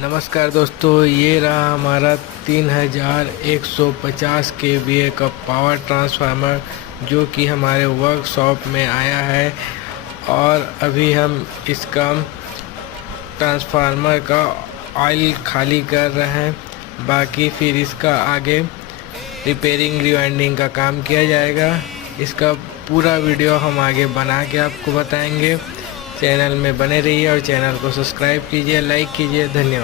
नमस्कार दोस्तों, ये रहा हमारा 3150 kVA का पावर ट्रांसफार्मर जो कि हमारे वर्कशॉप में आया है। और अभी हम इसका ट्रांसफार्मर का ऑयल खाली कर रहे हैं। बाकी फिर इसका आगे रिपेयरिंग रिवाइंडिंग का काम किया जाएगा। इसका पूरा वीडियो हम आगे बना के आपको बताएंगे। चैनल में बने रहिए और चैनल को सब्सक्राइब कीजिए, लाइक कीजिए। धन्यवाद।